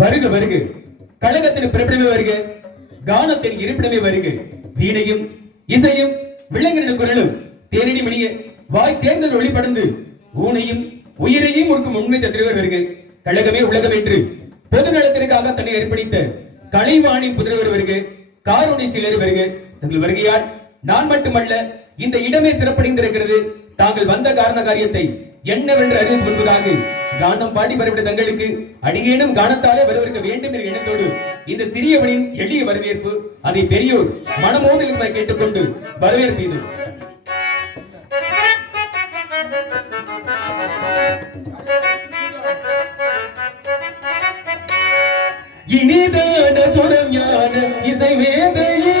வருக வருக, கழகத்தின் பிறப்பிடமே வருக, கானத்தின் இருப்பிடமே வருக. வீணையும் இசையும் விலங்கின குரலும் தேனடி மணிய வாய் தேர்ந்தல் ஒளிபடந்து ஊனையும் உயிரையும் ஒருக்கும் உண்மை தந்திரவர் வருக. கழகமே உலகம் என்று பொது நலத்திற்காக தன்னை அர்ப்பணித்த கலைவாணின் புதிரவர் வருக. காரோணி சிலர் வருக. தங்கள் வருகையால் நான் மட்டுமல்ல, இந்த இடமே சிறப்படைந்திருக்கிறது. தாங்கள் வந்த காரண காரியத்தை என்னவென்று அறிந்து முன்பதாக கானம் பாடி வரவிட தங்களுக்கு அடியேனும் கானத்தாலே வரவிருக்க வேண்டும் என்ற எண்ணத்தோடு இந்த சிறியவனின் எளிய வரவேற்பு, அதை பெரியோர் மனமோடு கேட்டுக்கொண்டு வரவேற்பு. இனிதான சுரம் ஞான இசை வேதையே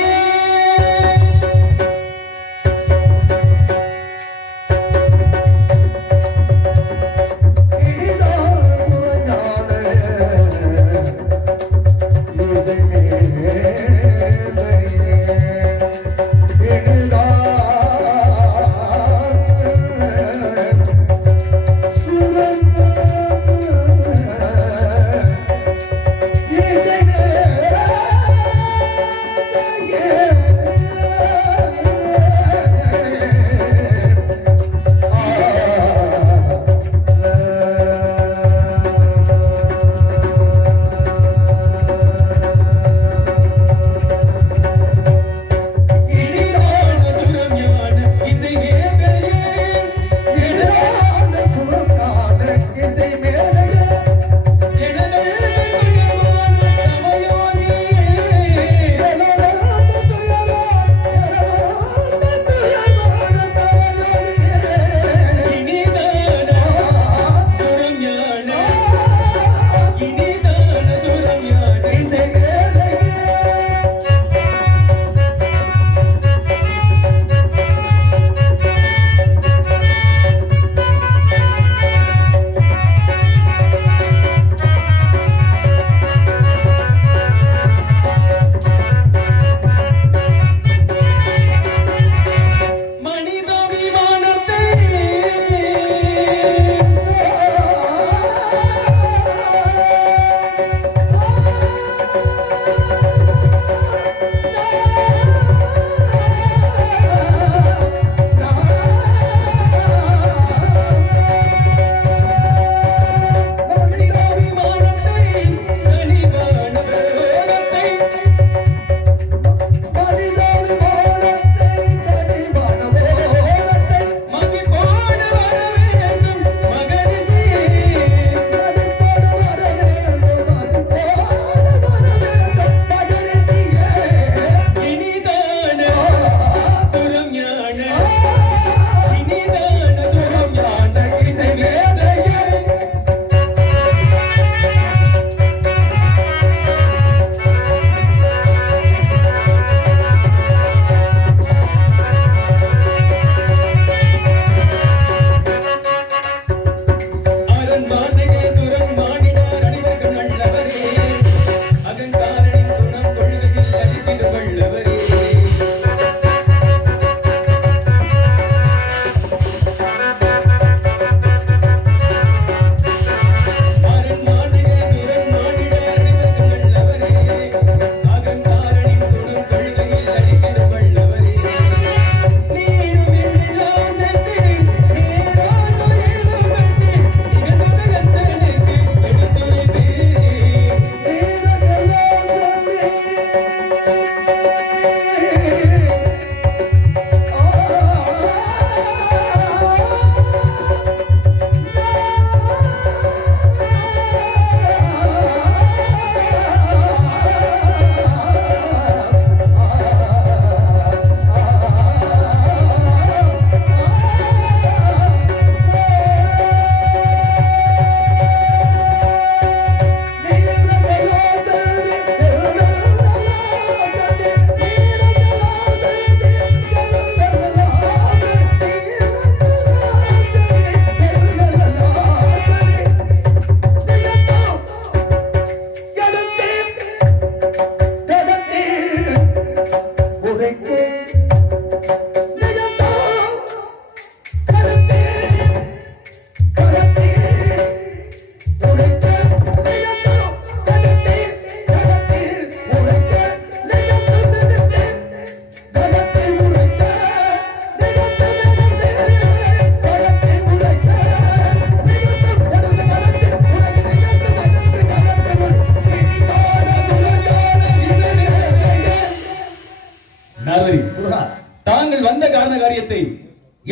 Yeah.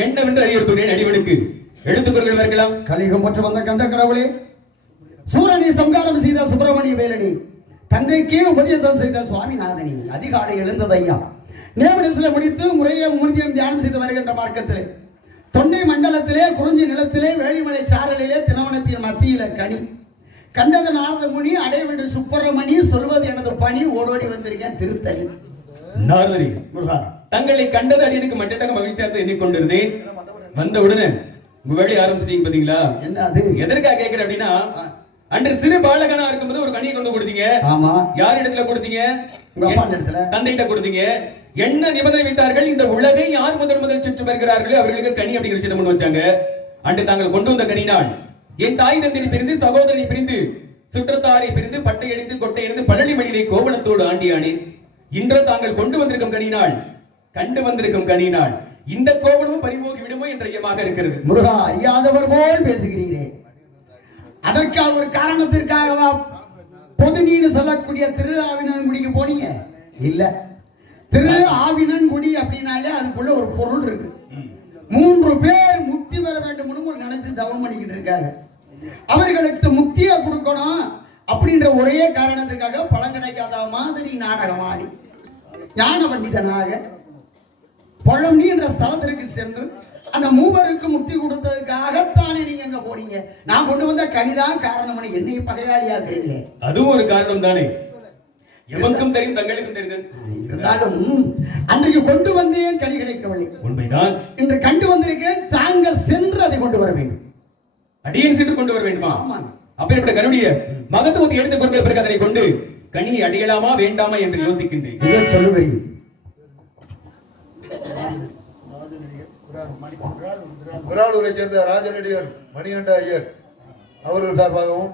என்னவென்று அறிவுறுத்துகிறேன். அடிவனுக்கு எழுத்துக்குறள் வரலாம். கலிகம் மற்றும் வந்த கந்த கடவுளே, சூரனை சம்காரம் செய்த சுப்பிரமணிய வேலனி, தந்தைக்கே உபதேசம் செய்த சுவாமிநாதனி, அதிகாலை எழுந்தது ஐயா. நேமனிசில முடித்து முறையே மூர்த்தியம் தியானம் செய்து வருகின்ற மார்க்கத்திலே, தொண்டை மண்டலத்திலே, குறிஞ்சி நிலத்திலே, வேலிமலை சாரலிலே, தினவனத்தின் மத்தியில கனி கண்டது நாரத முனி, அடைவேண்டு சுப்பிரமணி, சொல்வது எனது பணி, ஓடோடி வந்திருக்கேன் திருத்தணி. நாரதரி முருகா, தங்களை கண்டது அடியனுக்கு மட்டமாக மகிழ்ச்சியாக எண்ணிக்கொண்டிருந்தேன். வந்த உடனே உங்க வேலையை ஆரம்பிச்சிட்டீங்க பாத்தீங்களா? என்ன அது எதற்காக கேட்கிறேன் அப்படின்னா, அன்று சிறு பாலகனா இருக்கும்போது ஒரு கனியை கொண்டு கொடுத்தீங்க. ஆமா. யார் இடத்துல கொடுத்தீங்க? உங்க அப்பா இடத்துல, தந்தைகிட்ட கொடுத்தீங்க. என்ன நிபந்தனை வைத்தார்கள்? இந்த உலகை யார் முதல் சுற்றி வருகிறார்களோ அவர்களுக்கு கனி அப்படிங்கிற விஷயத்தை முன் வச்சாங்க. அன்று தாங்கள் கொண்டு வந்த கனினால் என் தாய் தந்தையை பிரிந்து, சகோதரனை பிரிந்து, சுற்றத்தாரை பிரிந்து, பட்டை எடுத்து கொட்டை எடுத்து பழனி மணியிலே கோவணத்தோடு ஆண்டியானே. இன்று தாங்கள் கொண்டு வந்திருக்கும் கனினால், கண்டு வந்திருக்கும் கனினால் இந்த கோவணமும் பறிபோகி விடுமோ என்ற ஐயமாக இருக்கிறது. முருகா, அறியாதவர் போல் பேசுகிறீரே. அதற்காக ஒரு காரணத்திற்காகவா பொதுநீன்னு சொல்லக்கூடிய திரு ஆவினன்குடிக்கு போனீங்க? இல்ல, திரு ஆவினன்குடி அப்படின்னாலே அதுக்குள்ள ஒரு பொருள் இருக்கு. 3 பேர் முக்தி பெற வேண்டும் நினைச்சு தவம் பண்ணிக்கிட்டு இருக்காங்க. அவர்களுக்கு முக்தியை கொடுக்கணும் அப்படின்ற ஒரே காரணத்துக்காக பழம் கிடைக்காத மாதிரி நாடகம் ஆடி ஞான பண்டிதனாக பழனி என்ற ஸ்தலத்திற்கு சென்று அந்த 3 முக்தி கொடுத்ததுக்காகத்தானே நீங்க எங்க போனீங்க? நான் கொண்டு வந்த கனிதான் காரணம். என்னை பகையாளியாக்குறீங்க. அதுவும் ஒரு காரணம் தானே. எவருக்கும் தெரியும், தங்களுக்கும் தெரியும். இருந்தாலும் அன்றைக்கு கொண்டு வந்தேன், கனி கிடைக்கவில்லை. உண்மைதான். இன்று கண்டு வந்திருக்கேன். தாங்கள் சென்று அதை கொண்டு வர வேண்டும். அடியேன் சென்று கொண்டு வர வேண்டுமா? அப்பேற்பட்ட கருடைய மகத்துவத்தை எடுத்துக் கொண்ட பிறகு அதனை கொண்டு கனியை அடியலாமா வேண்டாமா என்று யோசிக்கின்றேன். சொல்லுகிறேன். விராலூரை சேர்ந்த ராஜநடிகர் மணிகண்ட ஐயர் அவர்கள் சார்பாகவும்,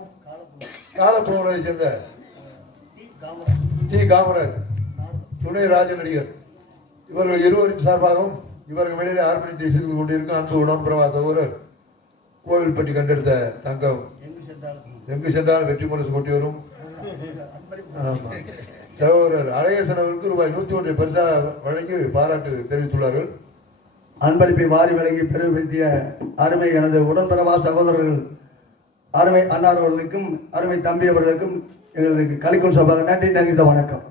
காலப்புறவை சேர்ந்த டி காமராஜ் துணை ராஜநடிகர் இவர்கள் இருவரின் சார்பாகவும் இவர்கள் வெளியிலே ஆர்ப்பணித்தை செய்து கொண்டிருக்கும் அன்பு உடன்பிரவா சகோதரர் கோவில்பட்டி கண்டெடுத்த தங்கம் எங்கு சென்றால் வெற்றி முரசு கொட்டி வரும் சகோதரர் அழகேசன் அவர்களுக்கு ரூபாய் 101 பரிசாக வழங்கி பாராட்டு தெரிவித்துள்ளார்கள். அன்பளிப்பை வாரி வழங்கி பெருமைப்படுத்திய அருமை எனது உடன்பிறவா சகோதரர்கள், அருமை அன்னார்களுக்கும் அருமை தம்பி அவர்களுக்கும் எங்களுக்கு கலிக்குள் சபாக நன்றி தெரிவித்த வணக்கம்.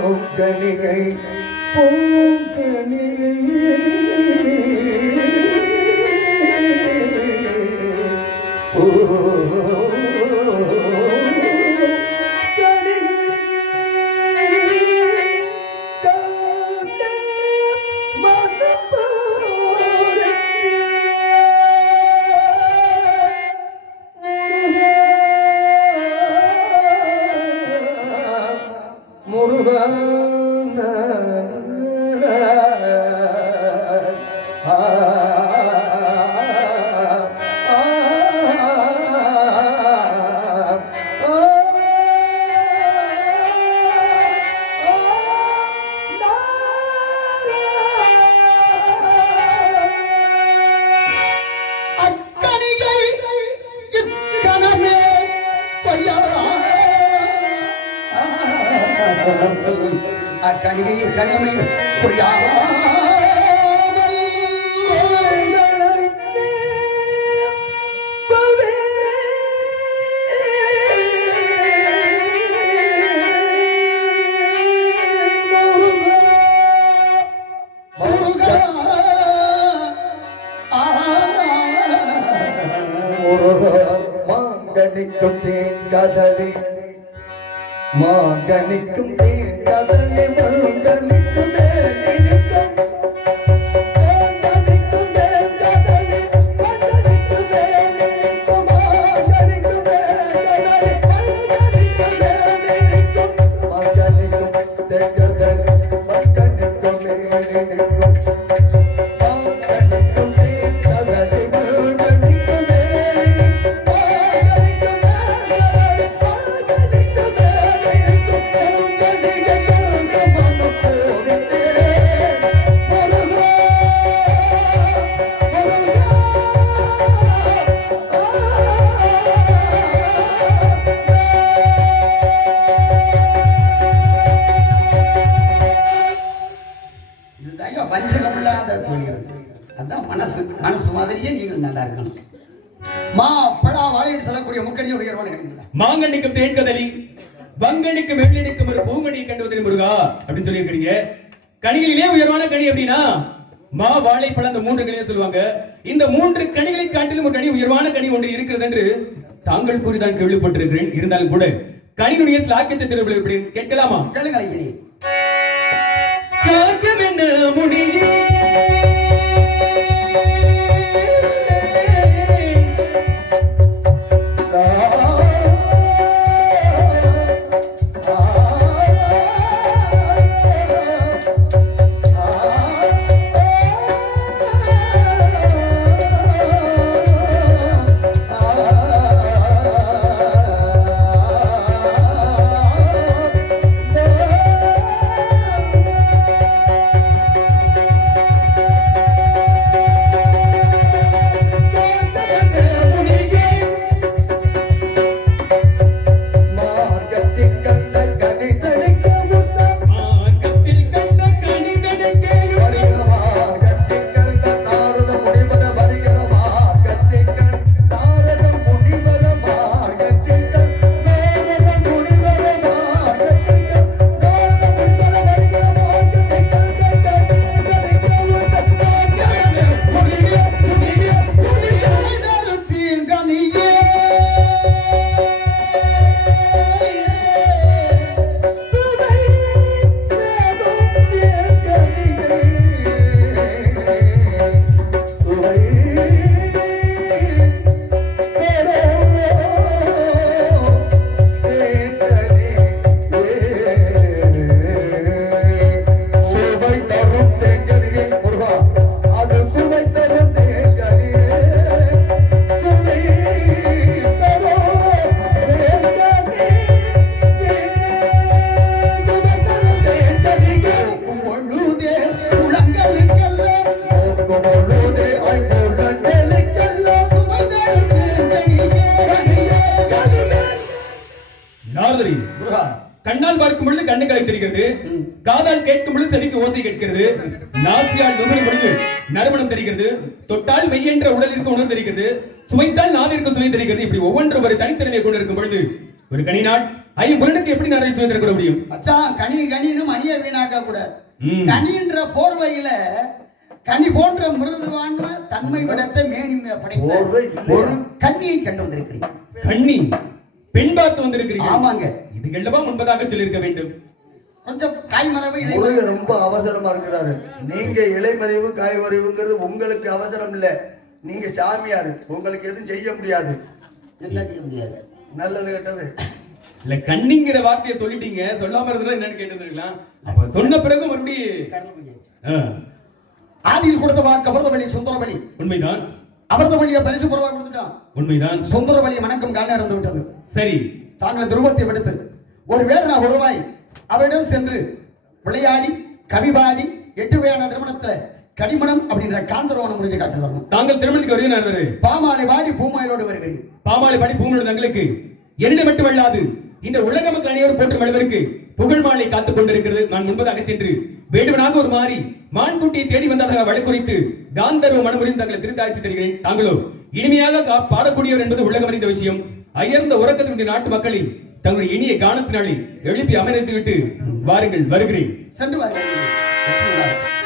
பூங்கனிகை அக்கணிகை கணமை பொய்யா மாங்கனிக்கும் தேன் கதலி மாங்கனிக்கும் தேன் கதலி மாங்கனிக்கும் தேனிக்கும் மாங்கனிக்கும் தேன் கதலி மாங்கனிக்கும் தேனிக்கும் மாங்கனிக்கும் தேன் கதலி மாங்கனிக்கும் தேனிக்கும் மாங்கனிக்கும் தேன் கதலி மாங்கனிக்கும் தேனிக்கும் வஞ்சகம் இல்லாத தொழில். அதான் மனசு மனசு மாதிரியே நீங்கள் நல்லா இருக்கணும். மா பழா வாழைன்னு சொல்லக்கூடிய முக்கணி உயர்வான கணிதம். மாங்கனிக்கும் தேன் கதலி வங்கனிக்கும் வெள்ளனிக்கும் ஒரு பூங்கனியை கண்டுவதில் முருகா அப்படின்னு சொல்லி இருக்கிறீங்க. கனிகளிலே உயர்வான கனி அப்படின்னா மா வாழைப்பழம் அந்த 3 கனியை சொல்லுவாங்க. இந்த 3 கனிகளை காட்டிலும் ஒரு கனி உயர்வான கனி ஒன்று இருக்கிறது என்று தாங்கள் கூறிதான் கேள்விப்பட்டிருக்கிறேன். இருந்தாலும் கூட கனியுடைய ஸ்லாக்கியத்தை திருவிழா எப்படி கேட்கலாமா? கேளுங்க. காக்கமென்ன முடியே கண்ணால் பார்க்கும் பொழுது கண்ணுக்கு தெரிகிறது, காதால் கேட்கும் பொழுது செவிக்கு ஓசை கேட்கிறது, நாசியால் நுகரும் பொழுது நறுமணம் தெரிகிறது, தொட்டால் மெய்யென்ற உடலிற்கு உணர்வு தெரிகிறது, சுவைத்தால் நாவிற்கு சுவை தெரிகிறது. இப்படி ஒவ்வொன்று ஒரு தனித்தன்மையை கொண்டு இருக்கும் பொழுது ஒரு கனினால் ஐம்புலனுக்கு எப்படி நிறைய சுதந்திரம் கொள்ள முடியும்? மச்சான், கனின்னு மணியை வீணாக்க கூடாது. ம். கனின்ற போர்வையில கனி போன்ற மிருதுவான தன்மை விடத்தை மேனி படைத்த போர்வை இல்லையா? ஒரு கன்னியை கண்டு வந்திருக்கிறீங்க. கண்ணி பெண் பார்த்து வந்திருக்கிறீங்க. ஆமாங்க. இதுக்கெல்லாம் முன்பதாக சொல்லியிருக்க வேண்டும். கொஞ்சம் காய்மரவை முருகன் ரொம்ப அவசரமா இருக்கிறாரு. நீங்க இலைமறைவு காய்மறைவுங்கிறது உங்களுக்கு அவசரம் இல்ல. நீங்க சாமியாரு, உங்களுக்கு எதுவும் செய்ய முடியாது. என்ன செய்ய முடியாது. நல்லது கெட்டது இல்ல, கண்ணிங்கிற வார்த்தையை சொல்லிட்டீங்க, சொல்லாம இருந்தா என்னன்னு கேட்டிருக்கலாம். அப்ப சொன்ன பிறகு மறுபடியும் ஆதியில் கொடுத்த வாக்கு அமிர்தவழி சுந்தரவழி உண்மைதான். அமிர்தவழியை பரிசு பொருளாக கொடுத்துட்டான். உண்மைதான். சுந்தரவழி வணக்கம் கால இறந்து விட்டது. சரி, தாங்கள் துருவத்தை விடுத்து ஒரு வேறு நான் ஒருவாய் அவரிடம் சென்று விளையாடி கவிபாடி 8 வகையான திருமணத்தை கடிமணம் அப்படின்ற காந்தரவணம் முடிஞ்சு காட்சி தரணும். தாங்கள் திருமணத்துக்கு வருகிறார். பாமாலை வாடி பூமாயிலோடு வருகிறேன். பாமாலை பாடி பூமியோடு தங்களுக்கு என்னிடம் மட்டும் அல்லாது இந்த உலக மக்கள் அனைவரும் போற்றும் அளவிற்கு புகழ் மாலை காத்துக் கொண்டிருக்கிறது. நான் முன்பதாக சென்று வேடுவனாக ஒரு மாறி மான்குட்டியை தேடி வந்ததாக வழக்குரைத்து காந்தர்வ மனமுறிந்து தங்களை திருத்தாட்சி தருகிறேன். தாங்களோ இனிமையாக பாடக்கூடியவர் என்பது உலகம் அறிந்த விஷயம். அயர்ந்த உறக்கத்தினுடைய நாட்டு மக்களை தங்களுடைய இனிய கானத்தினாலே எழுப்பி அமர்ந்து விட்டு வாருங்கள், வருகிறேன். சென்று வாருங்கள்.